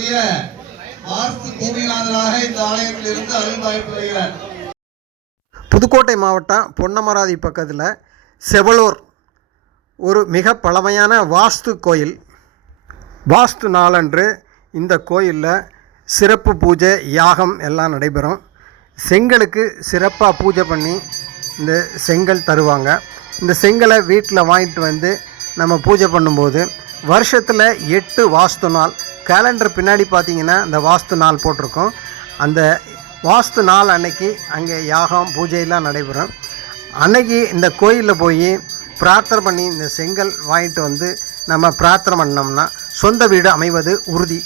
செய்யக்கூடிய வாஸ்து பூமிநாதராக இந்த ஆலயத்தில் இருந்து அருள் வாய்ப்பு வருகிறார். புதுக்கோட்டை மாவட்டம் பொன்னமராதி பக்கத்தில் செவலூர் ஒரு மிக பழமையான வாஸ்து கோயில். வாஸ்து நாளன்று இந்த கோயிலில் சிறப்பு பூஜை யாகம் எல்லாம் நடைபெறும். செங்கலுக்கு சிறப்பாக பூஜை பண்ணி இந்த செங்கல் தருவாங்க. இந்த செங்கலை வீட்டில் வாங்கிட்டு வந்து நம்ம பூஜை பண்ணும்போது வருஷத்தில் 8 வாஸ்து நாள், கேலண்டர் பின்னாடி பார்த்திங்கன்னா இந்த வாஸ்து நாள் போட்டிருக்கோம். அந்த வாஸ்து நாள் அன்னைக்கு அங்கே யாகம் பூஜையெல்லாம் நடைபெறும். அன்னைக்கு இந்த கோயிலில் போய் பிரார்த்தனை பண்ணி இந்த செங்கல் வாங்கிட்டு வந்து நம்ம பிரார்த்தனை பண்ணோம்னா சொந்த வீடு அமைவது உறுதி.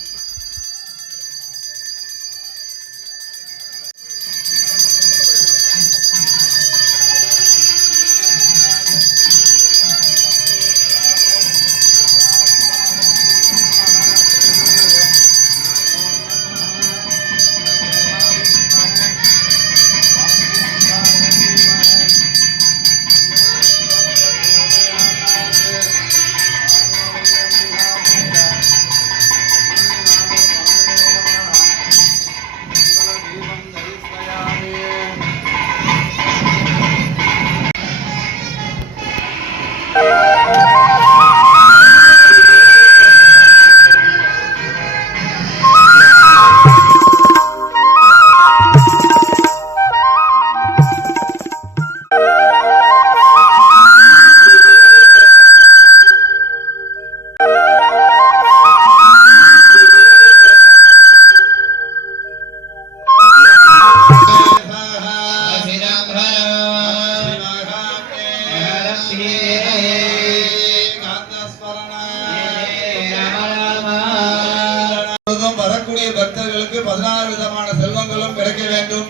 வரக்கூடிய பக்தர்களுக்கு 16 விதமான செல்வங்களும் கிடைக்க வேண்டும்,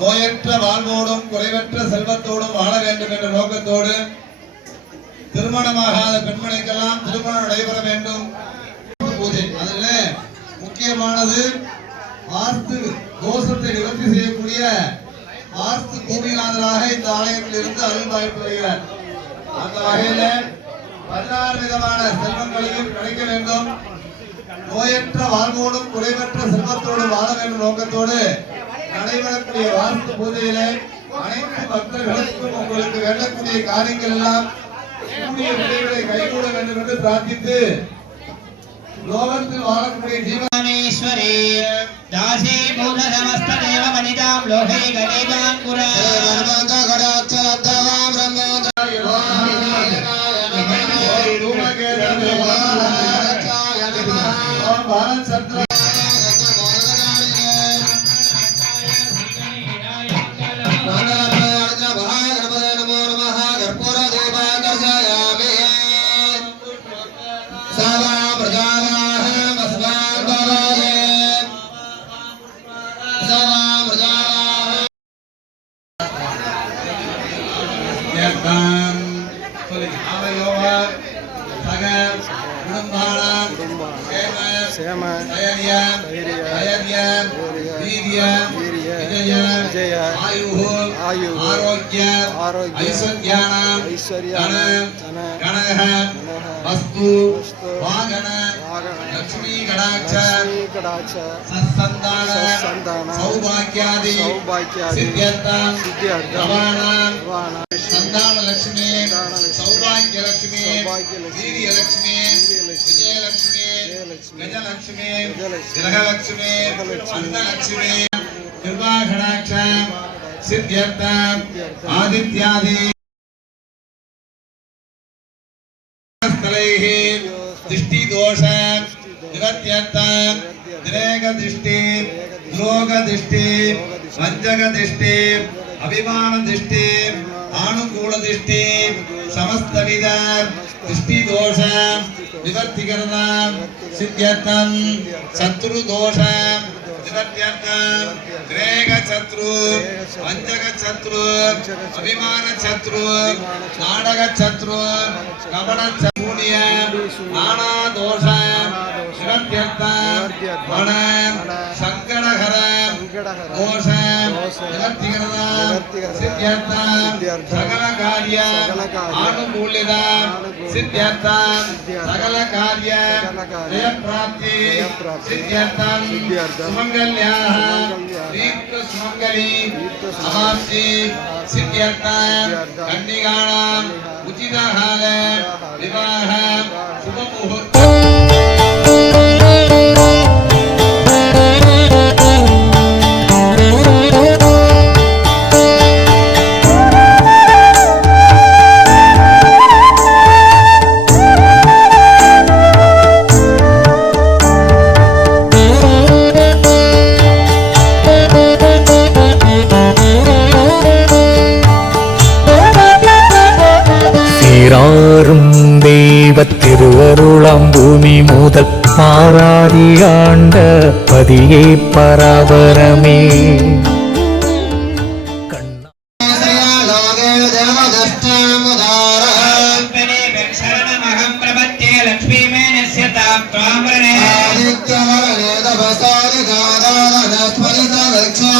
நோயற்ற வாழ்வோடும் குறைவற்ற செல்வத்தோடும் வாழ வேண்டும் என்ற நோக்கத்தோடு திருமணமாகாத பெண்மணிக்கெல்லாம் திருமணம் நடைபெற வேண்டும். பூஜை அதில் முக்கியமானது வாஸ்து தோஷத்தை நிவர்த்தி செய்யக்கூடிய வாஸ்து பூமிநாதராக இந்த ஆலயத்தில் இருந்து அருள் வாய்ப்பு வருகிறார். அந்த வகையில் 16 விதமான செல்வங்களையும் கிடைக்க வேண்டும், நோயற்ற வாழ்வோடும் குறைவற்ற செல்வத்தோடு வாழ வேண்டும் நோக்கத்தோடு நடைபெறக்கூடிய வாஸ்து பூஜையிலே அனைத்து பக்தர்களுக்கும் உங்களுக்கு வேண்டக்கூடிய காரியங்கள் எல்லாம் கூடிய விரைவிலே கைகூட வேண்டும் என்று பிரார்த்தித்து லோகத்தில் வாழக்கூடிய ஜீவனேஸ்வரி தாசி மூல சமஸ்த தேவ மனிதாம் லோகை கணேதாம் குரா நர்மத கடாச்சரத்தவாம் பிரம்மோதய ரூபகே தேவாச்சாய நமः பாரத் சத்ர वस्तु वागण लक्ष्मी कटाक्ष सत्संतान सौभाग्यादि सिद्ध्यर्थं संतान लक्ष्मी सौभाग्य लक्ष्मी वीर्य लक्ष्मी विजय लक्ष्मी गज लक्ष्मी ग्रह लक्ष्मी अन्न लक्ष्मी कृपा कटाक्ष सिद्ध्यर्थं आदित्यादि दृष्टि दोष निवर्त्यर्थं द्रेग दृष्टि द्रोग दृष्टि वंचक दृष्टि अभिमान दृष्टि आनुकूल दृष्टि समस्त विध दृष्टि दोष निवर्तिकरणं सिद्ध्यर्थं शत्रु दोष निवर्त्यर्थं द्रेग शत्रु वंचक शत्रु अभिमान शत्रु नाटक शत्रु कपट शून्य नाना दोष निवर्त्यर्थं मन संकटहर दोष நிவர்த்திகரதாம் சித்தியர்த்தாம் சகல காரிய ஆனுகூல்யதாம் சித்தியர்த்தாம் சகல காரிய ஜெயப்பிராப்தி சித்தியர்த்தாம் சுமங்கல்யாः தீர்க்க சுமங்கலி அமாப்தி சித்தியர்த்தாம் கன்னிகாணாம் உச்சிதகால விவாஹ சுபமுகூர்த்த சீராரும் தெய்வத் திருவருளாம் பூமி முதல் மாறாதி ஆண்ட பதியே பராபரமே ஆதித்ய